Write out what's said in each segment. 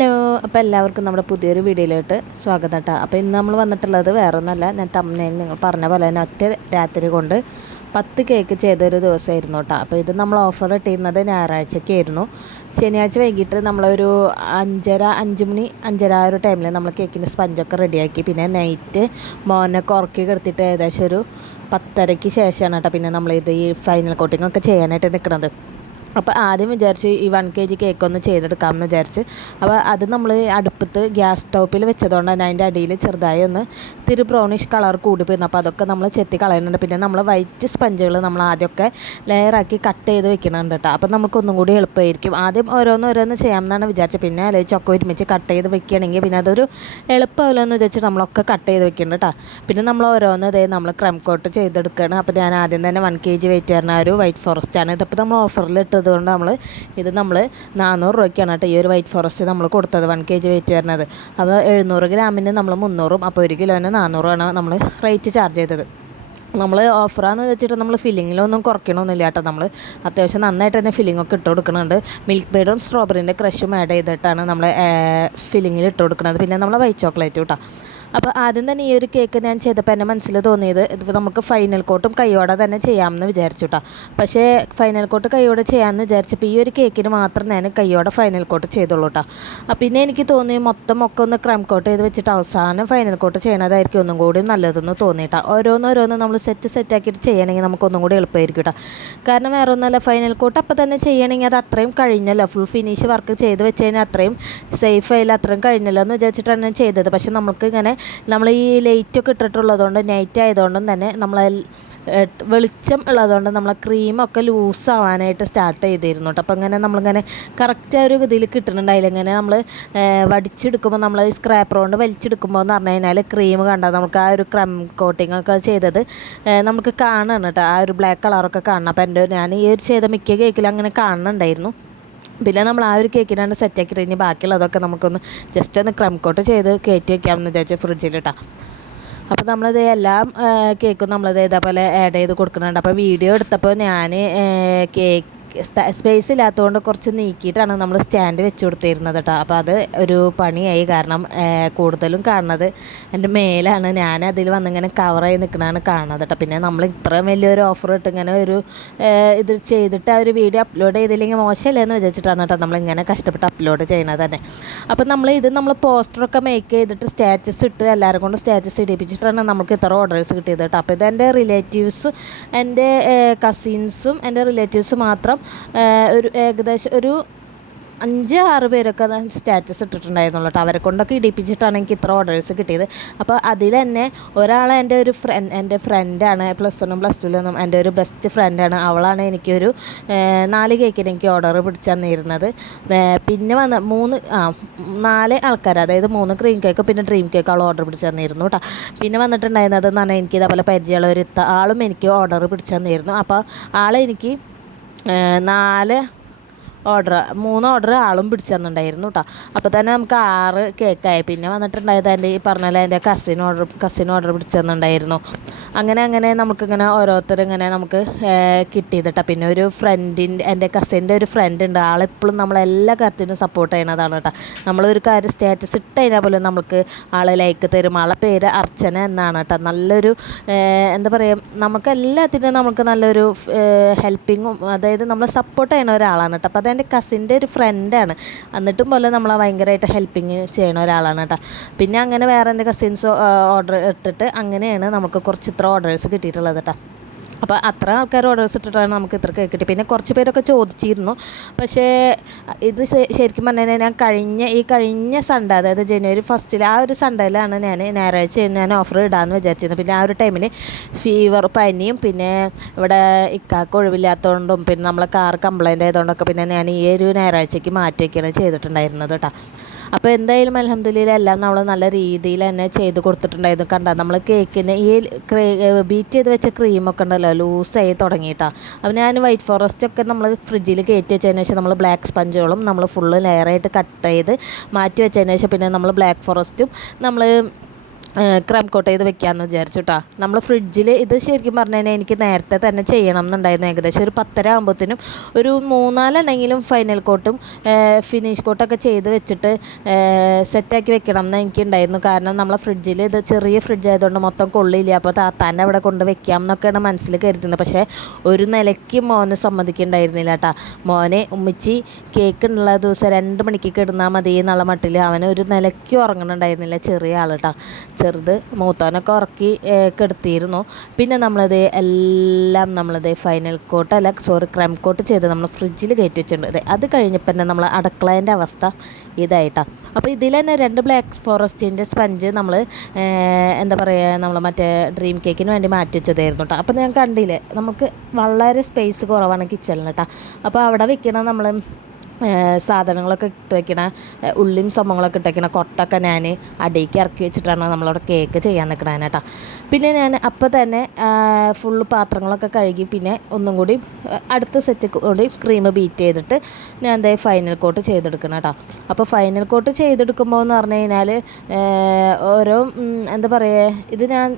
Hello, അപ്പോൾ എല്ലാവർക്കും നമ്മുടെ പുതിയൊരു വീഡിയോയിലോട്ട് സ്വാഗതം കേട്ടോ. അപ്പോൾ ഇന്ന് നമ്മൾ വന്നിട്ടുള്ളത് വേറൊന്നുമല്ല, ഞാൻ തംബ്നെയിൽ നിങ്ങൾ പറഞ്ഞ പോലെ തന്നെ ഒറ്റ രാത്രി കൊണ്ട് 10 കേക്ക് ചെയ്തൊരു ദിവസമായിരുന്നു കേട്ടോ. അപ്പോൾ ഇത് നമ്മൾ ഓഫർ ഇട്ടിരുന്നത് ഞായറാഴ്ചയ്ക്കായിരുന്നു. ശനിയാഴ്ച വൈകിട്ട് നമ്മളൊരു 5 മണി 5:30 ആ ഒരു ടൈമിൽ നമ്മൾ കേക്കിൻ്റെ സ്പഞ്ചൊക്കെ റെഡിയാക്കി. പിന്നെ നൈറ്റ് മോനൊക്കെ ഉറക്കി കിടത്തിയിട്ട് ഏകദേശം ഒരു 10:30ക്ക് ശേഷമാണ് കേട്ടോ പിന്നെ നമ്മളിത് ഈ ഫൈനൽ കോട്ടിങ്ങൊക്കെ ചെയ്യാനായിട്ട് നിൽക്കുന്നത്. അപ്പോൾ ആദ്യം വിചാരിച്ച് ഈ 1 kg കേക്ക് ഒന്ന് ചെയ്തെടുക്കാമെന്ന് വിചാരിച്ച്. അപ്പോൾ അത് നമ്മൾ അടുപ്പത്ത് ഗ്യാസ് സ്റ്റൗപ്പിൽ വെച്ചതുകൊണ്ട് തന്നെ അതിൻ്റെ അടിയിൽ ചെറുതായി ഒന്ന് ഇത്തിരി ബ്രൗണിഷ് കളർ കൂടി പോയിരുന്നു. അപ്പോൾ അതൊക്കെ നമ്മൾ ചെത്തി കളയുന്നുണ്ട്. പിന്നെ നമ്മൾ വൈറ്റ് സ്പഞ്ചുകൾ നമ്മൾ ആദ്യമൊക്കെ ലെയറാക്കി കട്ട് ചെയ്ത് വെക്കുന്നുണ്ട് കേട്ടോ. അപ്പോൾ നമുക്കൊന്നും കൂടി എളുപ്പമായിരിക്കും. ആദ്യം ഓരോന്ന് ചെയ്യാമെന്നാണ് വിചാരിച്ചത്. പിന്നെ ആലോചിച്ചൊക്കെ ഒരുമിച്ച് കട്ട് ചെയ്ത് വെക്കുകയാണെങ്കിൽ പിന്നെ അതൊരു എളുപ്പമല്ലോ എന്ന് വിചാരിച്ച് നമ്മളൊക്കെ കട്ട് ചെയ്ത് വെക്കുന്നുണ്ട് കേട്ടോ. പിന്നെ നമ്മൾ നമ്മൾ ക്രം കോട്ട് ചെയ്തെടുക്കുകയാണ്. അപ്പോൾ ഞാൻ ആദ്യം തന്നെ 1 kg വെയിറ്റ് വരുന്ന ഒരു വൈറ്റ് ഫോറസ്റ്റാണ്. ഇതിപ്പോൾ നമ്മൾ ഓഫറിൽ ഇട്ടതുകൊണ്ട് നമ്മൾ 400 രൂപയ്ക്കാണ് കേട്ടോ ഈ ഒരു വൈറ്റ് ഫോറസ്റ്റ് നമ്മൾ കൊടുത്തത് 1 kg വെയിറ്റ് വരുന്നത്. അപ്പോൾ 700 ഗ്രാമിന് നമ്മൾ 300, അപ്പോൾ 1 കിലോന് 400 നമ്മൾ റേറ്റ് ചാർജ് ചെയ്തത്. നമ്മൾ ഓഫറാന്ന് വെച്ചിട്ട് നമ്മൾ ഫില്ലിങ്ങിലൊന്നും കുറയ്ക്കണമൊന്നുമില്ല കേട്ടോ. നമ്മൾ അത്യാവശ്യം നന്നായിട്ട് തന്നെ ഫില്ലിങ്ങൊക്കെ ഇട്ട് കൊടുക്കുന്നുണ്ട്. മിൽക്ക് മെയ്ഡും സ്ട്രോബെറിൻ്റെ ക്രഷും ആഡ് ചെയ്തിട്ടാണ് നമ്മൾ ഫില്ലിങ്ങിൽ ഇട്ട് കൊടുക്കുന്നത്. പിന്നെ നമ്മൾ വൈറ്റ് ചോക്ലേറ്റ് കേട്ടോ. അപ്പോൾ ആദ്യം തന്നെ ഈ ഒരു കേക്ക് ഞാൻ ചെയ്തപ്പോൾ എൻ്റെ മനസ്സിൽ തോന്നിയത് ഇതിപ്പോൾ നമുക്ക് ഫൈനൽ കോട്ടും കൈയോടെ തന്നെ ചെയ്യാമെന്ന് വിചാരിച്ചു കേട്ടോ. പക്ഷേ ഫൈനൽ കോട്ട് കൈയോടെ ചെയ്യാമെന്ന് വിചാരിച്ചപ്പോൾ ഈ ഒരു കേക്കിന് മാത്രം ഞാൻ കൈയോടെ ഫൈനൽ കോട്ട് ചെയ്തുള്ളൂ കേട്ടോ. പിന്നെ എനിക്ക് തോന്നി മൊത്തം ഒക്കെ ഒന്ന് ക്രം കോട്ട് ചെയ്ത് വെച്ചിട്ട് അവസാനം ഫൈനൽ കോട്ട് ചെയ്യണതായിരിക്കും ഒന്നും കൂടി നല്ലതെന്ന് തോന്നിയിട്ടാണ്. ഓരോന്ന് നമ്മൾ സെറ്റാക്കിയിട്ട് ചെയ്യണമെങ്കിൽ നമുക്കൊന്നും കൂടി എളുപ്പമായിരിക്കും കേട്ടോ. കാരണം വേറെ ഒന്നുമല്ല, ഫൈനൽ കോട്ട് അപ്പോൾ തന്നെ ചെയ്യണമെങ്കിൽ അത് അത്രയും കഴിഞ്ഞല്ലോ, ഫുൾ ഫിനിഷ് വർക്ക് ചെയ്ത് വെച്ച് കഴിഞ്ഞാൽ അത്രയും സേഫ് ആയില്ല, അത്രയും കഴിഞ്ഞല്ലോ എന്ന് വിചാരിച്ചിട്ടാണ് ഞാൻ ചെയ്തത്. പക്ഷേ നമുക്ക് ഇങ്ങനെ നമ്മൾ ഈ ലൈറ്റൊക്കെ ഇട്ടിട്ടുള്ളതുകൊണ്ട് നൈറ്റ് ആയതുകൊണ്ടും തന്നെ നമ്മൾ വെളിച്ചം ഉള്ളതുകൊണ്ട് നമ്മളെ ക്രീമൊക്കെ ലൂസാവാനായിട്ട് സ്റ്റാർട്ട് ചെയ്തിരുന്നു കേട്ടോ. അപ്പോൾ ഇങ്ങനെ നമ്മളിങ്ങനെ കറക്റ്റ് ആ ഒരു ഇതിൽ കിട്ടുന്നുണ്ടായില്ല. ഇങ്ങനെ നമ്മൾ വടിച്ചെടുക്കുമ്പോൾ നമ്മൾ ഈ സ്ക്രാപ്പർ കൊണ്ട് വലിച്ചെടുക്കുമ്പോൾ എന്ന് പറഞ്ഞു കഴിഞ്ഞാൽ ക്രീം കണ്ടാൽ നമുക്ക് ആ ഒരു ക്രം കോട്ടിങ് ഒക്കെ ചെയ്തത് നമുക്ക് കാണണം കേട്ടോ, ആ ഒരു ബ്ലാക്ക് കളറൊക്കെ കാണണം. അപ്പോൾ ഞാൻ ഈ ഒരു ചെയ്ത മിക്ക കേക്കിലും അങ്ങനെ കാണുന്നുണ്ടായിരുന്നു. പിന്നെ നമ്മൾ ആ ഒരു കേക്കിനാണ് സെറ്റാക്കിയിട്ട് ഇനി ബാക്കിയുള്ളതൊക്കെ നമുക്കൊന്ന് ജസ്റ്റ് ഒന്ന് ക്രം കോട്ട് ചെയ്ത് കയറ്റി വയ്ക്കാമെന്ന് വിചാരിച്ച് ഫ്രിഡ്ജിലിട്ടാം. അപ്പോൾ നമ്മളത് എല്ലാം കേക്കും നമ്മളത് ഇതേപോലെ ആഡ് ചെയ്ത് കൊടുക്കുന്നുണ്ട്. അപ്പോൾ വീഡിയോ എടുത്തപ്പോൾ ഞാൻ കേക്ക് സ്പേസ് ഇല്ലാത്തതുകൊണ്ട് കുറച്ച് നീക്കിയിട്ടാണ് നമ്മൾ സ്റ്റാൻഡ് വെച്ച് കൊടുത്തിരുന്നത് കേട്ടോ. അപ്പോൾ അത് ഒരു പണിയായി. കാരണം കൂടുതലും കാണുന്നത് എൻ്റെ മേലാണ്. ഞാൻ അതിൽ വന്നിങ്ങനെ കവറായി നിൽക്കണതാണ് കാണുന്നത് കേട്ടോ. പിന്നെ നമ്മൾ ഇത്രയും വലിയൊരു ഓഫർ ഇട്ട് ഇങ്ങനെ ഒരു ഇത് ചെയ്തിട്ട് ആ ഒരു വീഡിയോ അപ്ലോഡ് ചെയ്തില്ലെങ്കിൽ മോശമല്ലേ എന്ന് വിചാരിച്ചിട്ടാണ് കേട്ടോ നമ്മളിങ്ങനെ കഷ്ടപ്പെട്ട് അപ്ലോഡ് ചെയ്യണത് തന്നെ. അപ്പോൾ നമ്മൾ പോസ്റ്ററൊക്കെ മേക്ക് ചെയ്തിട്ട് സ്റ്റാറ്റസ് ഇട്ട് എല്ലാവരും കൊണ്ട് സ്റ്റാറ്റസ് ഇടിപ്പിച്ചിട്ടാണ് നമുക്ക് ഇത്ര ഓർഡേഴ്സ് കിട്ടിയത് കേട്ടോ. അപ്പോൾ ഇതെൻ്റെ റിലേറ്റീവ്സ്, എൻ്റെ കസിൻസും എൻ്റെ റിലേറ്റീവ്സ് മാത്രം ഒരു ഏകദേശം ഒരു 5-6 പേരൊക്കെ സ്റ്റാറ്റസ് ഇട്ടിട്ടുണ്ടായിരുന്നുള്ളൂ കേട്ടോ. അവരെ കൊണ്ടൊക്കെ ഇടിപ്പിച്ചിട്ടാണ് എനിക്ക് ഇത്ര ഓർഡേഴ്സ് കിട്ടിയത്. അപ്പോൾ അതിൽ തന്നെ ഒരാൾ എൻ്റെ ഫ്രണ്ടാണ്, +1 +2 എൻ്റെ ഒരു ബെസ്റ്റ് ഫ്രണ്ടാണ്. അവളാണ് എനിക്കൊരു 4 കേക്കിന് എനിക്ക് ഓർഡർ പിടിച്ചു തന്നിരുന്നത്. പിന്നെ 4 ആൾക്കാർ, അതായത് 3 ക്രീം കേക്ക് പിന്നെ ഡ്രീം കേക്ക് അവൾ ഓർഡർ പിടിച്ചു തന്നിരുന്നു കേട്ടോ. പിന്നെ വന്നിട്ടുണ്ടായിരുന്നത് എന്ന് പറഞ്ഞാൽ എനിക്ക് ഇതേപോലെ പരിചയമുള്ള ഒരു ആളും എനിക്ക് ഓർഡർ പിടിച്ചു തന്നിരുന്നു. അപ്പോൾ ആളെനിക്ക് 3 ഓർഡർ ആളും പിടിച്ചു തന്നിട്ടുണ്ടായിരുന്നു കേട്ടോ. അപ്പോൾ തന്നെ നമുക്ക് 6 കേക്കായി. പിന്നെ വന്നിട്ടുണ്ടായത് എൻ്റെ ഈ പറഞ്ഞ എൻ്റെ കസിൻ ഓർഡർ പിടിച്ചു തന്നിട്ടുണ്ടായിരുന്നു. അങ്ങനെ നമുക്കിങ്ങനെ ഓരോരുത്തരിങ്ങനെ നമുക്ക് കിട്ടിയത് കേട്ടോ. പിന്നെ ഒരു എൻ്റെ കസിൻ്റെ ഒരു ഫ്രണ്ട് ഉണ്ട്. ആളെപ്പോഴും നമ്മളെല്ലാ കാര്യത്തിനും സപ്പോർട്ട് ചെയ്യണതാണ് കേട്ടോ. നമ്മളൊരു കാര്യം സ്റ്റാറ്റസ് ഇട്ട് കഴിഞ്ഞാൽ പോലും നമുക്ക് ആൾ ലൈക്ക് തരും. ആളെ പേര് അർച്ചന എന്നാണ് കേട്ടോ. നല്ലൊരു എന്താ പറയുക, നമുക്കെല്ലാത്തിനും നമുക്ക് നല്ലൊരു ഹെൽപ്പിങ്ങും, അതായത് നമ്മളെ സപ്പോർട്ട് ചെയ്യണ ഒരാളാണ് കേട്ടോ. അപ്പോൾ എൻ്റെ കസിൻ്റെ ഒരു ഫ്രണ്ടാണ്, എന്നിട്ടും പോലെ നമ്മളെ ഭയങ്കരമായിട്ട് ഹെൽപ്പിങ് ചെയ്യണ ഒരാളാണ് കേട്ടോ. പിന്നെ അങ്ങനെ വേറെ എൻ്റെ കസിൻസ് ഓർഡർ ഇട്ടിട്ട് അങ്ങനെയാണ് നമുക്ക് കുറച്ച് ഇത്ര ഓർഡേഴ്സ് കിട്ടിയിട്ടുള്ളത് കേട്ടോ. അപ്പോൾ അത്ര ആൾക്കാർ ഓർഡേഴ്സ് ഇട്ടിട്ടാണ് നമുക്ക് ഇത്ര കേക്ക് കിട്ടി. പിന്നെ കുറച്ച് പേരൊക്കെ ചോദിച്ചിരുന്നു. പക്ഷേ ഇത് ശരിക്കും പറഞ്ഞാൽ ഞാൻ കഴിഞ്ഞ സൺഡേ, അതായത് ജനുവരി 1 ആ ഒരു സൺഡേയിലാണ് ഞായറാഴ്ച ഞാൻ ഓഫർ ഇടാമെന്ന് വിചാരിച്ചിരുന്നത്. പിന്നെ ആ ഒരു ടൈമിൽ പനിയും പിന്നെ ഇവിടെ ഇക്കാക്ക് ഒഴിവില്ലാത്തതുകൊണ്ടും പിന്നെ നമ്മളെ കാർ കംപ്ലൈൻ്റ് ആയതുകൊണ്ടൊക്കെ പിന്നെ ഞാൻ ഈ ഒരു ഞായറാഴ്ചയ്ക്ക് മാറ്റി വയ്ക്കുകയാണ് ചെയ്തിട്ടുണ്ടായിരുന്നത് കേട്ടോ. അപ്പോൾ എന്തായാലും അൽഹംദുലില്ലാ എല്ലാം നമ്മൾ നല്ല രീതിയിൽ തന്നെ ചെയ്ത് കൊടുത്തിട്ടുണ്ടായിരുന്നു. കണ്ടാൽ നമ്മൾ കേക്കിന് ഈ ബീറ്റ് ചെയ്ത് വെച്ച ക്രീമൊക്കെ ഉണ്ടല്ലോ ലൂസായി തുടങ്ങിയിട്ടാണ്. അപ്പോൾ ഞാൻ വൈറ്റ് ഫോറസ്റ്റൊക്കെ നമ്മൾ ഫ്രിഡ്ജിൽ കയറ്റി വെച്ചതിന് ശേഷം നമ്മൾ ബ്ലാക്ക് സ്പഞ്ചുകളും നമ്മൾ ഫുള്ള് ലെയറായിട്ട് കട്ട് ചെയ്ത് മാറ്റി വെച്ചതിന് ശേഷം പിന്നെ നമ്മൾ ബ്ലാക്ക് ഫോറസ്റ്റും നമ്മൾ ക്രം കോട്ട് ചെയ്ത് വെക്കാമെന്ന് വിചാരിച്ചു കേട്ടോ. നമ്മൾ ഫ്രിഡ്ജിൽ ഇത് ശരിക്കും പറഞ്ഞു കഴിഞ്ഞാൽ എനിക്ക് നേരത്തെ തന്നെ ചെയ്യണം എന്നുണ്ടായിരുന്നു. ഏകദേശം ഒരു 10:30 ആകുമ്പോഴത്തേനും ഒരു 3-4 ഫൈനൽ കോട്ടും ഫിനിഷ് കോട്ടൊക്കെ ചെയ്ത് വെച്ചിട്ട് സെറ്റാക്കി വെക്കണം എന്ന് എനിക്കുണ്ടായിരുന്നു. കാരണം നമ്മളെ ഫ്രിഡ്ജിൽ ഇത് ചെറിയ ഫ്രിഡ്ജ് ആയതുകൊണ്ട് മൊത്തം കൊള്ളില്ല. അപ്പോൾ താത്താൻ്റെ അവിടെ കൊണ്ട് വെക്കാം എന്നൊക്കെയാണ് മനസ്സിൽ കരുതുന്നത്. പക്ഷേ ഒരു നിലയ്ക്ക് മോന് സമ്മതിക്കുന്നുണ്ടായിരുന്നില്ല കേട്ടോ. മോനെ ഉമ്മിച്ചി കേക്ക് ഉള്ള ദിവസം 2 മണിക്ക് കിടന്നാൽ മതി എന്നുള്ള മട്ടിൽ അവന് ഒരു നിലയ്ക്ക് ഉറങ്ങണുണ്ടായിരുന്നില്ല. ചെറിയ ആൾ കേട്ടോ, ചെറുത്. മൂത്തവനൊക്കെ ഉറക്കി കെടുത്തിയിരുന്നു. പിന്നെ നമ്മളത് ഫൈനൽ കോട്ട് ക്രം കോട്ട് ചെയ്ത് നമ്മൾ ഫ്രിഡ്ജിൽ കയറ്റി വെച്ചിട്ടുണ്ട്. അത് കഴിഞ്ഞപ്പോൾ തന്നെ നമ്മൾ അടുക്കളേൻ്റെ അവസ്ഥ ഇതായിട്ടാണ്. അപ്പോൾ ഇതിൽ തന്നെ 2 ബ്ലാക്ക് ഫോറസ്റ്റിൻ്റെ സ്പഞ്ച് നമ്മൾ എന്താ പറയുക, നമ്മൾ മറ്റേ ഡ്രീം കേക്കിന് വേണ്ടി മാറ്റി വെച്ചതായിരുന്നു കേട്ടോ. അപ്പോൾ ഞാൻ കണ്ടില്ലേ, നമുക്ക് വളരെ സ്പേസ് കുറവാണ് കിച്ചണിൽ കേട്ടോ. അപ്പോൾ അവിടെ വെക്കണം നമ്മൾ സാധനങ്ങളൊക്കെ ഇട്ട് വയ്ക്കണ ഉള്ളിയും സംഭവങ്ങളൊക്കെ ഇട്ട് വയ്ക്കണ കൊട്ടൊക്കെ ഞാൻ അടിയിലേക്ക് ഇറക്കി വെച്ചിട്ടാണ് നമ്മളവിടെ കേക്ക് ചെയ്യാൻ നിൽക്കണേ കേട്ടോ. പിന്നെ ഞാൻ അപ്പോൾ തന്നെ ഫുള്ള് പാത്രങ്ങളൊക്കെ കഴുകി പിന്നെ ഒന്നും കൂടി അടുത്ത സെറ്റ് കൂടി ക്രീം ബീറ്റ് ചെയ്തിട്ട് ഞാൻ എന്തായാലും ഫൈനൽ കോട്ട് ചെയ്തെടുക്കണം കേട്ടോ. അപ്പോൾ ഫൈനൽ കോട്ട് ചെയ്തെടുക്കുമ്പോൾ എന്ന് പറഞ്ഞു കഴിഞ്ഞാൽ ഓരോ എന്താ പറയുക, ഇത് ഞാൻ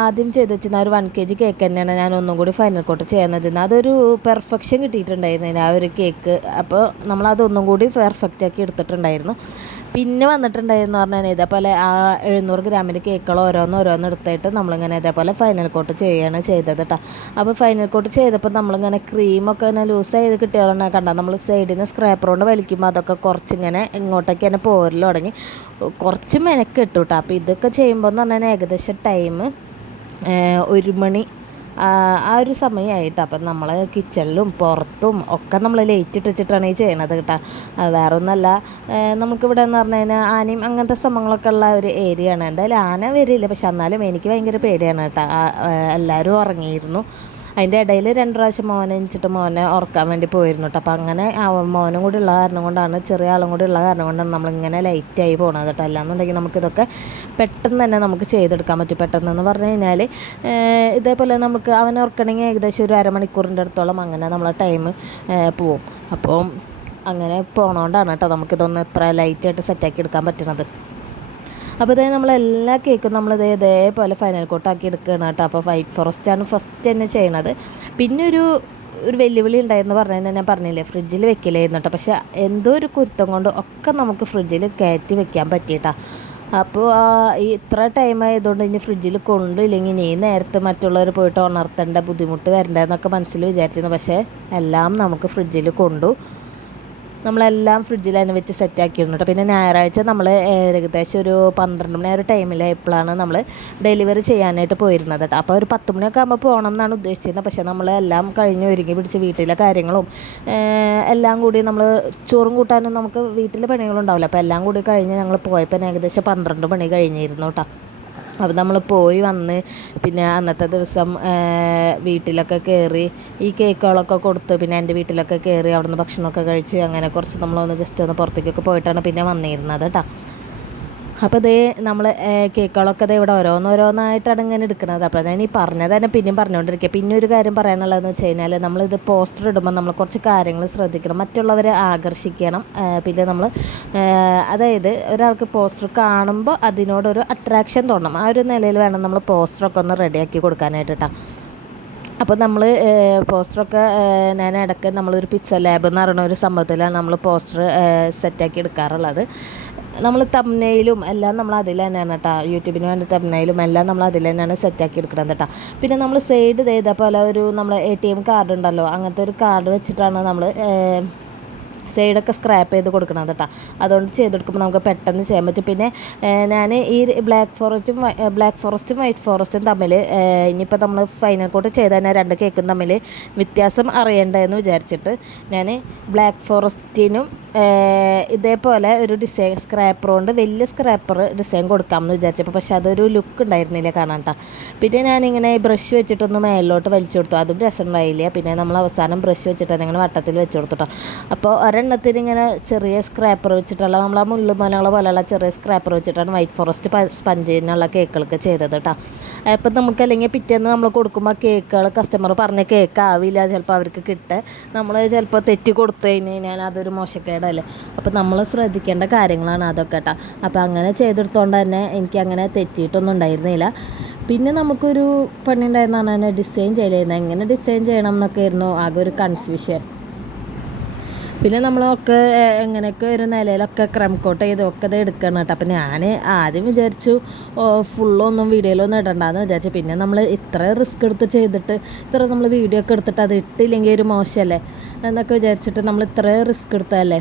ആദ്യം ചെയ്ത് വെച്ചിരുന്ന ഒരു 1 kg കേക്ക് തന്നെയാണ് ഞാൻ ഒന്നും കൂടി ഫൈനൽ കോട്ട് ചെയ്യുന്നത്. അതൊരു പെർഫെക്ഷൻ കിട്ടിയിട്ടുണ്ടായിരുന്നില്ല ആ ഒരു കേക്ക്. അപ്പോൾ നമ്മളതൊന്നും കൂടി പെർഫെക്റ്റ് ആക്കി എടുത്തിട്ടുണ്ടായിരുന്നു. പിന്നെ വന്നിട്ടുണ്ടായിരുന്നു പറഞ്ഞാൽ ഇതേപോലെ ആ 700 ഗ്രാമിൻ്റെ കേക്കുകൾ ഓരോന്ന് എടുത്തിട്ട് നമ്മളിങ്ങനെ ഇതേപോലെ ഫൈനൽ കോട്ട് ചെയ്യുകയാണ് ചെയ്തത് കേട്ടോ. അപ്പോൾ ഫൈനൽ കോട്ട് ചെയ്തപ്പോൾ നമ്മളിങ്ങനെ ക്രീമൊക്കെ ഇങ്ങനെ ലൂസ് ചെയ്ത് കിട്ടിയതുകൊണ്ട് കണ്ടാൽ നമ്മൾ സൈഡിന് സ്ക്രാപ്പർ കൊണ്ട് വലിക്കുമ്പോൾ അതൊക്കെ കുറച്ചിങ്ങനെ ഇങ്ങോട്ടേക്ക് തന്നെ പോരൽ തുടങ്ങി. കുറച്ച് മെനക്കെട്ടു കേട്ടോ. അപ്പോൾ ഇതൊക്കെ ചെയ്യുമ്പോൾ എന്ന് പറഞ്ഞാൽ ഏകദേശം ടൈം 1 മണി ആ ഒരു സമയമായിട്ട്. അപ്പം നമ്മൾ കിച്ചണിലും പുറത്തും ഒക്കെ നമ്മൾ ലൈറ്റ് ഇട്ട് വെച്ചിട്ടാണ് ഈ ചെയ്യണത് കേട്ടോ. വേറെ ഒന്നല്ല, നമുക്കിവിടെ എന്ന് പറഞ്ഞു കഴിഞ്ഞാൽ ആനയും അങ്ങനത്തെ സംഭവങ്ങളൊക്കെ ഉള്ള ഒരു ഏരിയ ആണ്. എന്തായാലും ആന വരില്ല, പക്ഷെ എന്നാലും എനിക്ക് ഭയങ്കര പേടിയാണ് കേട്ടോ. എല്ലാവരും ഉറങ്ങിയിരുന്നു. അതിൻ്റെ ഇടയിൽ 2 പ്രാവശ്യം മോനെ എണിച്ചിട്ട് മോനെ ഉറക്കാൻ വേണ്ടി പോയിരുന്നു കേട്ടോ. അപ്പോൾ അങ്ങനെ മോനും കൂടി ഉള്ള കാരണം കൊണ്ടാണ്, ചെറിയ ആളും കൂടി ഉള്ള കാരണം കൊണ്ടാണ് നമ്മളിങ്ങനെ ലൈറ്റായി പോകണത് കേട്ടോ. അല്ലാന്നുണ്ടെങ്കിൽ നമുക്കിതൊക്കെ പെട്ടെന്ന് തന്നെ നമുക്ക് ചെയ്തെടുക്കാൻ പറ്റും. പെട്ടെന്നെന്ന് പറഞ്ഞു കഴിഞ്ഞാൽ ഇതേപോലെ നമുക്ക് അവനെ ഉറക്കണമെങ്കിൽ ഏകദേശം ഒരു അരമണിക്കൂറിൻ്റെ അടുത്തോളം അങ്ങനെ നമ്മളെ ടൈം പോവും. അപ്പോൾ അങ്ങനെ പോകണോണ്ടാണ് കേട്ടോ നമുക്കിതൊന്ന് ഇത്ര ലൈറ്റായിട്ട് സെറ്റാക്കി എടുക്കാൻ പറ്റുന്നത്. അപ്പോൾ ഇതേ നമ്മളെല്ലാ കേക്കും ഇതേപോലെ ഫൈനൽ കോട്ടാക്കി എടുക്കുകയാണ് കേട്ടോ. അപ്പോൾ വൈറ്റ് ഫോറസ്റ്റാണ് ഫസ്റ്റ് തന്നെ ചെയ്യണത്. പിന്നെ ഒരു വെല്ലുവിളി ഉണ്ടായിരുന്നു പറഞ്ഞാൽ ഞാൻ പറഞ്ഞില്ലേ, ഫ്രിഡ്ജിൽ വെക്കില്ലായിരുന്നു കേട്ടോ. പക്ഷേ എന്തോ ഒരു കുരുത്തം കൊണ്ട് ഒക്കെ നമുക്ക് ഫ്രിഡ്ജിൽ കയറ്റി വെക്കാൻ പറ്റിയിട്ടാ. അപ്പോൾ ഈ ഇത്ര ടൈം ആയതുകൊണ്ട് ഇനി ഫ്രിഡ്ജിൽ കൊണ്ടില്ലെങ്കിൽ ഇനി നേരത്തെ മറ്റുള്ളവർ പോയിട്ട് ഉണർത്തേണ്ട ബുദ്ധിമുട്ട് വരണ്ടെന്നൊക്കെ മനസ്സിൽ വിചാരിച്ചിരുന്നു. പക്ഷേ എല്ലാം നമുക്ക് ഫ്രിഡ്ജിൽ കൊണ്ടു. നമ്മളെല്ലാം ഫ്രിഡ്ജിൽ തന്നെ വെച്ച് സെറ്റാക്കിയിരുന്നു കേട്ടോ. പിന്നെ ഞായറാഴ്ച നമ്മൾ ഏകദേശം ഒരു 12 മണി ഒരു ടൈമിലായപ്പോഴാണ് നമ്മൾ ഡെലിവറി ചെയ്യാനായിട്ട് പോയിരുന്നത് കേട്ടോ. അപ്പോൾ ഒരു 10 മണിയൊക്കെ ആകുമ്പോൾ പോകണം എന്നാണ് ഉദ്ദേശിച്ചിരുന്നത്. പക്ഷേ നമ്മളെല്ലാം കഴിഞ്ഞ് ഒരുങ്ങി പിടിച്ച് വീട്ടിലെ കാര്യങ്ങളും എല്ലാം കൂടി നമ്മൾ ചോറും കൂട്ടാനും നമുക്ക് വീട്ടിലെ പണികളുണ്ടാവില്ല. അപ്പോൾ എല്ലാം കൂടി കഴിഞ്ഞ് ഞങ്ങൾ പോയപ്പോൾ ഏകദേശം 12 മണി കഴിഞ്ഞിരുന്നു കേട്ടോ. അപ്പോൾ നമ്മൾ പോയി വന്ന് പിന്നെ അന്നത്തെ ദിവസം വീട്ടിലൊക്കെ കയറി ഈ കേക്കുകളൊക്കെ കൊടുത്ത് പിന്നെ എൻ്റെ വീട്ടിലൊക്കെ കയറി അവിടുന്ന് ഭക്ഷണമൊക്കെ കഴിച്ച് അങ്ങനെ കുറച്ച് നമ്മളൊന്ന് ജസ്റ്റ് ഒന്ന് പുറത്തേക്കൊക്കെ പോയിട്ടാണ് പിന്നെ വന്നിരുന്നത് കേട്ടോ. അപ്പോൾ ഇതേ നമ്മൾ കേക്കുകളൊക്കെ ഇവിടെ ഓരോന്നായിട്ടാണ് ഇങ്ങനെ എടുക്കുന്നത്. അപ്പോൾ ഞാൻ ഈ പറഞ്ഞത് തന്നെ പിന്നെയും പറഞ്ഞുകൊണ്ടിരിക്കുക. പിന്നെ ഒരു കാര്യം പറയാനുള്ളതെന്ന് വെച്ച് കഴിഞ്ഞാൽ നമ്മളിത് പോസ്റ്റർ ഇടുമ്പോൾ നമ്മൾ കുറച്ച് കാര്യങ്ങൾ ശ്രദ്ധിക്കണം, മറ്റുള്ളവരെ ആകർഷിക്കണം. പിന്നെ നമ്മൾ അതായത് ഒരാൾക്ക് പോസ്റ്റർ കാണുമ്പോൾ അതിനോടൊരു അട്രാക്ഷൻ തോന്നണം. ആ ഒരു നിലയിൽ വേണം നമ്മൾ പോസ്റ്ററൊക്കെ ഒന്ന് റെഡിയാക്കി കൊടുക്കാനായിട്ട് കേട്ടോ. അപ്പോൾ നമ്മൾ പോസ്റ്ററൊക്കെ ഞാൻ ഇടയ്ക്ക് നമ്മളൊരു പിക്ചർ ലാബ് എന്ന് പറയുന്ന ഒരു സംഭവത്തിലാണ് നമ്മൾ പോസ്റ്റർ സെറ്റാക്കി എടുക്കാറുള്ളത്. നമ്മൾ തംബ്നെയിലും എല്ലാം നമ്മൾ അതിൽ തന്നെയാണ് കേട്ടോ. യൂട്യൂബിന് വേണ്ടി തംബ്നെയിലും എല്ലാം നമ്മൾ അതിൽ തന്നെയാണ് സെറ്റാക്കി എടുക്കുന്നത് കേട്ടോ. പിന്നെ നമ്മൾ സൈഡ് ഇതേപോലെ ഒരു നമ്മൾ ATM കാർഡ് ഉണ്ടല്ലോ, അങ്ങനത്തെ ഒരു കാർഡ് വെച്ചിട്ടാണ് നമ്മൾ സൈഡൊക്കെ സ്ക്രാപ്പ് ചെയ്ത് കൊടുക്കണം കേട്ടോ. അതുകൊണ്ട് ചെയ്തെടുക്കുമ്പോൾ നമുക്ക് പെട്ടെന്ന് ചെയ്യാൻ പറ്റും. പിന്നെ ഞാൻ ഈ ബ്ലാക്ക് ഫോറസ്റ്റും വൈറ്റ് ഫോറസ്റ്റും തമ്മിൽ ഇനിയിപ്പോൾ നമ്മൾ ഫൈനൽ കോട്ട് ചെയ്ത് തന്നെ 2 കേക്കും തമ്മിൽ വ്യത്യാസം അറിയണ്ടെന്ന് വിചാരിച്ചിട്ട് ഞാൻ ബ്ലാക്ക് ഫോറസ്റ്റിനും ഇതേപോലെ ഒരു ഡിസൈൻ സ്ക്രാപ്പർ കൊണ്ട് വലിയ സ്ക്രാപ്പർ ഡിസൈൻ കൊടുക്കാമെന്ന് വിചാരിച്ചപ്പോൾ പക്ഷെ അതൊരു ലുക്ക് ഉണ്ടായിരുന്നില്ല കാണാൻ കേട്ടോ. പിന്നെ ഞാനിങ്ങനെ ബ്രഷ് വെച്ചിട്ടൊന്ന് മേലിലോട്ട് വലിച്ചു കൊടുത്തു, അതും രസം ഉണ്ടായില്ല. പിന്നെ നമ്മൾ അവസാനം ബ്രഷ് വെച്ചിട്ടാണ് ഇങ്ങനെ വട്ടത്തിൽ വെച്ച് കൊടുത്തിട്ടോ. അപ്പോൾ ഒരെണ്ണത്തിന് ഇങ്ങനെ ചെറിയ സ്ക്രാപ്പർ വെച്ചിട്ടുള്ള നമ്മൾ ആ മുള്ളുമലകള പോലെയുള്ള ചെറിയ സ്ക്രാപ്പർ വെച്ചിട്ടാണ് വൈറ്റ് ഫോറസ്റ്റ് സ്പഞ്ചിനുള്ള കേക്കുകളൊക്കെ ചെയ്തത് കേട്ടോ. അപ്പം നമുക്ക് അല്ലെങ്കിൽ പിറ്റേന്ന് നമ്മൾ കൊടുക്കുമ്പോൾ കേക്കുകൾ കസ്റ്റമർ പറഞ്ഞ കേക്ക് ആവില്ല, ചിലപ്പോൾ അവർക്ക് കിട്ടുക നമ്മൾ ചിലപ്പോൾ തെറ്റി കൊടുത്തു കഴിഞ്ഞാൽ അതൊരു മോശക്കേട് സൈഡല്ലേ. അപ്പോൾ നമ്മൾ ശ്രദ്ധിക്കേണ്ട കാര്യങ്ങളാണ് അതൊക്കെ കേട്ടോ. അപ്പോൾ അങ്ങനെ ചെയ്തെടുത്തോണ്ട് തന്നെ എനിക്കങ്ങനെ തെറ്റിയിട്ടൊന്നും ഉണ്ടായിരുന്നില്ല. പിന്നെ നമുക്കൊരു പണി ഉണ്ടായിരുന്നാണ് തന്നെ ഡിസൈൻ ചെയ്തിരുന്നത്. എങ്ങനെ ഡിസൈൻ ചെയ്യണം എന്നൊക്കെ ആയിരുന്നു ആകെ ഒരു കൺഫ്യൂഷൻ. പിന്നെ നമ്മളൊക്കെ എങ്ങനെയൊക്കെ ഒരു നിലയിലൊക്കെ ക്രം കോട്ട് ചെയ്തൊക്കെ ഇത് എടുക്കണം കേട്ടോ. അപ്പം ഞാൻ ആദ്യം വിചാരിച്ചു ഫുള്ളൊന്നും വീഡിയോയിലൊന്നും ഇടണ്ടെന്ന് വിചാരിച്ചു. പിന്നെ നമ്മൾ ഇത്ര റിസ്ക് എടുത്ത് ചെയ്തിട്ട് ഇത്ര നമ്മൾ വീഡിയോ ഒക്കെ എടുത്തിട്ട് അത് ഇട്ടില്ലെങ്കിൽ ഒരു മോശമല്ലേ എന്നൊക്കെ വിചാരിച്ചിട്ട് നമ്മൾ ഇത്ര റിസ്ക് എടുത്തതല്ലേ,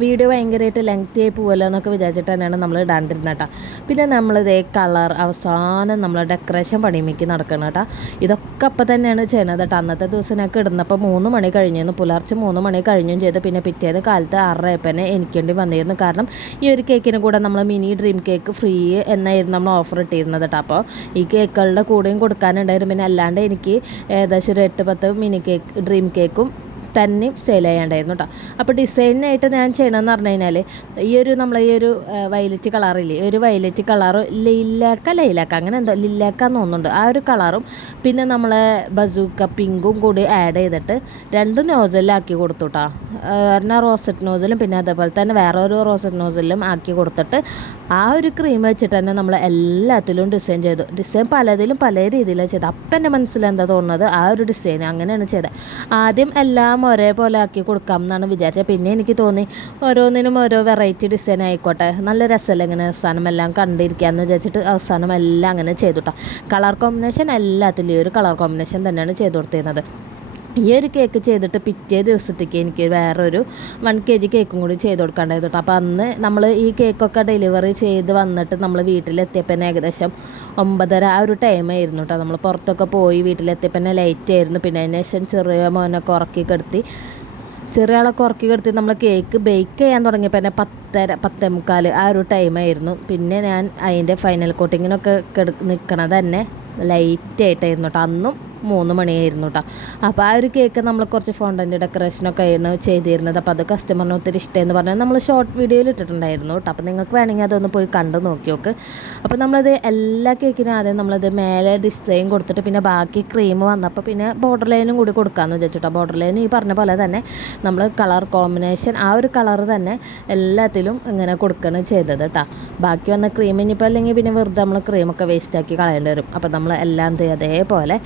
വീഡിയോ ഭയങ്കരമായിട്ട് ലെങ്തി ആയി പോവല്ലോ എന്നൊക്കെ വിചാരിച്ചിട്ട് തന്നെയാണ് നമ്മൾ ഇടാണ്ടിരുന്നത് കേട്ടോ. പിന്നെ നമ്മളിതേ കളർ അവസാനം നമ്മൾ ഡെക്കറേഷൻ പണിയുമ്പോൾ നടക്കണം കേട്ടോ. ഇതൊക്കെ അപ്പം തന്നെയാണ് ചെയ്യണത് കേട്ടോ. അന്നത്തെ ദിവസം ഞങ്ങൾക്ക് ഇടുന്നപ്പോൾ 3 മണി കഴിഞ്ഞിരുന്നു, പുലർച്ചെ 3 മണി കഴിഞ്ഞും ചെയ്ത്. പിന്നെ പിറ്റേന്ന് കാലത്ത് 6:30 എനിക്കേണ്ടി വന്നിരുന്നു. കാരണം ഈ ഒരു കേക്കിന് കൂടെ നമ്മൾ മിനി ഡ്രീം കേക്ക് ഫ്രീ എന്നായിരുന്നു നമ്മൾ ഓഫർ ഇട്ടിരുന്നത് കേട്ടോ. അപ്പോൾ ഈ കേക്കുകളുടെ കൂടെയും കൊടുക്കാനുണ്ടായിരുന്നു. പിന്നെ അല്ലാണ്ട് എനിക്ക് ഏകദേശം ഒരു 8-10 മിനി കേക്ക് ഡ്രീം കേക്കും തന്നെയും സെയിൽ ചെയ്യാണ്ടായിരുന്നു കേട്ടോ. അപ്പോൾ ഡിസൈനായിട്ട് ഞാൻ ചെയ്യണമെന്ന് പറഞ്ഞു കഴിഞ്ഞാൽ ഈ ഒരു വയലറ്റ് കളറില്ലേ, ഒരു വയലറ്റ് കളറ് ലൈലാക്ക അങ്ങനെ എന്തോ ലില്ലാക്കാന്ന് തോന്നുന്നുണ്ട്, ആ ഒരു കളറും പിന്നെ നമ്മളെ ബസൂക്ക പിങ്കും കൂടി ആഡ് ചെയ്തിട്ട് 2 നോസലിലാക്കി കൊടുത്തു കേട്ടോ. ഒരെണ്ണം റോസറ്റ് നോസലും പിന്നെ അതേപോലെ തന്നെ വേറെ ഒരു റോസറ്റ് നോസലിലും ആക്കി കൊടുത്തിട്ട് ആ ഒരു ക്രീം വെച്ചിട്ട് തന്നെ നമ്മൾ എല്ലാത്തിലും ഡിസൈൻ ചെയ്തു. ഡിസൈൻ പലതിലും പല രീതിയിലാണ് ചെയ്തത്. അപ്പം എൻ്റെ മനസ്സിലെന്താ തോന്നുന്നത്, ആ ഒരു ഡിസൈൻ അങ്ങനെയാണ് ചെയ്തത്. ആദ്യം എല്ലാം ഒരേപോലെ ആക്കി കൊടുക്കാം എന്നാണ് വിചാരിച്ചത്. പിന്നെ എനിക്ക് തോന്നി ഓരോന്നിനും ഓരോ വെറൈറ്റി ഡിസൈൻ ആയിക്കോട്ടെ, നല്ല രസമല്ല ഇങ്ങനെ അവസാനം എല്ലാം കണ്ടിരിക്കാമെന്ന് വിചാരിച്ചിട്ട് അവസാനം എല്ലാം അങ്ങനെ ചെയ്തു കേട്ടോ. കളർ കോമ്പിനേഷൻ എല്ലാത്തിലും ഈ ഒരു കളർ കോമ്പിനേഷൻ തന്നെയാണ് ചെയ്തു കൊടുത്തിരുന്നത്. ഈ ഒരു കേക്ക് ചെയ്തിട്ട് പിറ്റേ ദിവസത്തേക്ക് എനിക്ക് വേറൊരു 1 kg കേക്കും കൂടി ചെയ്ത് കൊടുക്കാണ്ടായിരുന്നു കേട്ടോ. അപ്പോൾ അന്ന് നമ്മൾ ഈ കേക്കൊക്കെ ഡെലിവറി ചെയ്ത് വന്നിട്ട് നമ്മൾ വീട്ടിലെത്തിയപ്പോൾ ഏകദേശം 9:30 ആ ഒരു ടൈമായിരുന്നു കേട്ടോ. നമ്മൾ പുറത്തൊക്കെ പോയി വീട്ടിലെത്തിയപ്പോൾ ലൈറ്റ് ആയിരുന്നു. പിന്നെ അതിന് ശേഷം ചെറിയ മോനൊക്കെ ഉറക്കി ചെറിയ ആളൊക്കെ ഉറക്കി കിടത്തി നമ്മൾ കേക്ക് ബേക്ക് ചെയ്യാൻ തുടങ്ങിയപ്പോൾ തന്നെ 10:45 ആ ഒരു ടൈമായിരുന്നു. പിന്നെ ഞാൻ അതിൻ്റെ ഫൈനൽ കോട്ടിങ്ങിനൊക്കെ നിൽക്കണത് തന്നെ ലൈറ്റായിട്ടായിരുന്നു കേട്ടോ. അന്നും 3 മണിയായിരുന്നു കേട്ടോ. അപ്പോൾ ആ ഒരു കേക്ക് നമ്മൾ കുറച്ച് ഫോണ്ടൻ്റ് ഡെക്കറേഷനൊക്കെ ആയിരുന്നു ചെയ്തിരുന്നത്. അപ്പോൾ അത് കസ്റ്റമറിന് ഒത്തിരി ഇഷ്ടമെന്ന് പറഞ്ഞാൽ നമ്മൾ ഷോർട്ട് വീഡിയോയിൽ ഇട്ടിട്ടുണ്ടായിരുന്നു കേട്ടോ. അപ്പോൾ നിങ്ങൾക്ക് വേണമെങ്കിൽ അതൊന്ന് പോയി കണ്ടു നോക്കി നോക്ക്. അപ്പോൾ നമ്മളത് എല്ലാ കേക്കിനും ആദ്യം നമ്മളത് മേലെ ഡിസൈൻ കൊടുത്തിട്ട് പിന്നെ ബാക്കി ക്രീം വന്നപ്പോൾ പിന്നെ ബോർഡർ ലൈനും കൂടി കൊടുക്കാമെന്ന് വിചാരിച്ചിട്ടോ. ബോർഡർ ലൈൻ ഈ പറഞ്ഞ പോലെ തന്നെ നമ്മൾ കളർ കോമ്പിനേഷൻ ആ ഒരു കളർ തന്നെ എല്ലാത്തിലും ഇങ്ങനെ കൊടുക്കുകയാണ് ചെയ്തത് കേട്ടോ. ബാക്കി വന്ന ക്രീം ഇനിയിപ്പോൾ അല്ലെങ്കിൽ പിന്നെ വെറുതെ നമ്മൾ ക്രീമൊക്കെ വേസ്റ്റാക്കി കളയേണ്ടി വരും. അപ്പോൾ നമ്മൾ എല്ലാം അതേപോലെ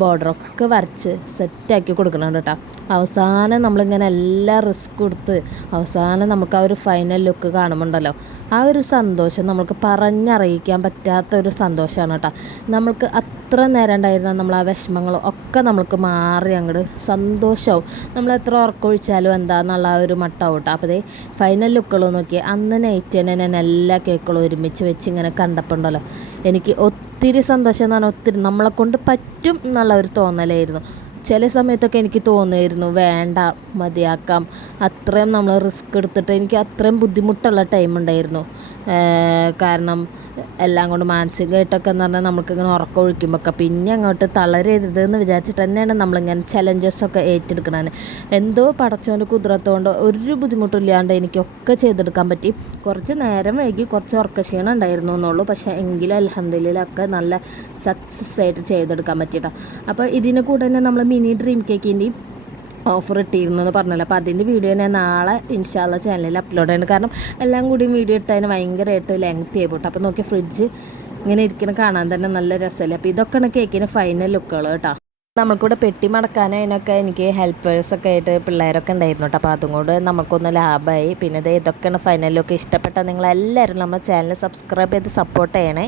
ബോർഡറൊക്കെ വരച്ച് സെറ്റാക്കി കൊടുക്കണം കേട്ടോ. അവസാനം നമ്മളിങ്ങനെ എല്ലാം റിസ്ക് കൊടുത്ത് അവസാനം നമുക്ക് ആ ഒരു ഫൈനൽ ലുക്ക് കാണുമ്പോണ്ടല്ലോ, ആ ഒരു സന്തോഷം നമുക്ക് പറഞ്ഞറിയിക്കാൻ പറ്റാത്തൊരു സന്തോഷമാണ് കേട്ടോ. നമ്മൾക്ക് അത്ര നേരം ഉണ്ടായിരുന്ന നമ്മൾ ആ വിഷമങ്ങളും ഒക്കെ നമ്മൾക്ക് മാറി അങ്ങോട്ട് സന്തോഷവും. നമ്മൾ എത്ര ഉറക്കൊഴിച്ചാലും എന്താന്നുള്ള ആ ഒരു മട്ടാവും കേട്ടോ. അപ്പോൾ അതേ ഫൈനൽ ലുക്കുകൾ നോക്കി അന്ന് നൈറ്റ് തന്നെ ഞാൻ എല്ലാ കേക്കുകളും ഒരുമിച്ച് വെച്ച് ഇങ്ങനെ കണ്ടപ്പോൾ ഉണ്ടല്ലോ, എനിക്ക് ഒത്തിരി സന്തോഷം എന്ന് പറഞ്ഞാൽ ഒത്തിരി നമ്മളെ കൊണ്ട് പറ്റും എന്നുള്ള ഒരു തോന്നലായിരുന്നു. ചില സമയത്തൊക്കെ എനിക്ക് തോന്നുമായിരുന്നു വേണ്ട മതിയാക്കാം, അത്രയും നമ്മൾ റിസ്ക് എടുത്തിട്ട് എനിക്ക് അത്രയും ബുദ്ധിമുട്ടുള്ള ടൈം ഉണ്ടായിരുന്നു. കാരണം എല്ലാം കൊണ്ട് മാനസികമായിട്ടൊക്കെ എന്ന് പറഞ്ഞാൽ നമുക്കിങ്ങനെ ഉറക്കം ഒഴിക്കുമ്പോഴൊക്കെ പിന്നെ അങ്ങോട്ട് തളരരുത് എന്ന് വിചാരിച്ചിട്ട് തന്നെയാണ് നമ്മളിങ്ങനെ ചലഞ്ചസൊക്കെ ഏറ്റെടുക്കണത്. എന്തോ പടച്ചവൻ്റെ കുതിരത്തോണ്ട് ഒരു ബുദ്ധിമുട്ടില്ലാണ്ട് എനിക്കൊക്കെ ചെയ്തെടുക്കാൻ പറ്റി. കുറച്ച് നേരം വൈകി, കുറച്ച് ഉറക്കക്ഷീണം ഉണ്ടായിരുന്നു എന്നുള്ളൂ. പക്ഷേ എങ്കിലും അൽഹംദുലില്ലാ ഒക്കെ നല്ല സക്സസ് ആയിട്ട് ചെയ്തെടുക്കാൻ പറ്റിയിട്ടാണ്. അപ്പോൾ ഇതിന് കൂടെ തന്നെ നമ്മൾ മിനി ഡ്രീം കേക്കിൻ്റെയും ഓഫർ ഇട്ടിരുന്നു എന്ന് പറഞ്ഞല്ലോ. അപ്പോൾ അതിൻ്റെ വീഡിയോ ഞാൻ നാളെ ഇൻഷാ അല്ലാഹ് ചാനലിൽ അപ്ലോഡ് ചെയ്യുന്നുണ്ട്. കാരണം എല്ലാം കൂടി വീഡിയോ ഇട്ടതിന് ഭയങ്കരമായിട്ട് ലെങ്ത് ആയിപ്പോട്ടെ. അപ്പോൾ നോക്കി ഫ്രിഡ്ജ് ഇങ്ങനെ ഇരിക്കുന്ന കാണാൻ തന്നെ നല്ല രസമല്ലേ. അപ്പോൾ ഇതൊക്കെയാണ് കേക്കിന് ഫൈനൽ ലുക്കുകൾ കേട്ടോ. നമ്മൾക്കൂടെ പെട്ടി മടക്കാൻ അതിനൊക്കെ എനിക്ക് ഹെൽപ്പേഴ്സൊക്കെ ആയിട്ട് പിള്ളേരൊക്കെ ഉണ്ടായിരുന്നു കേട്ടോ. അപ്പോൾ അതും കൂടെ നമുക്കൊന്ന് ലാഭമായി. പിന്നെ ഇതൊക്കെയാണ് ഫൈനൽ ലുക്ക്. ഇഷ്ടപ്പെട്ട നിങ്ങളെല്ലാവരും നമ്മുടെ ചാനൽ സബ്സ്ക്രൈബ് ചെയ്ത് സപ്പോർട്ട് ചെയ്യണേ.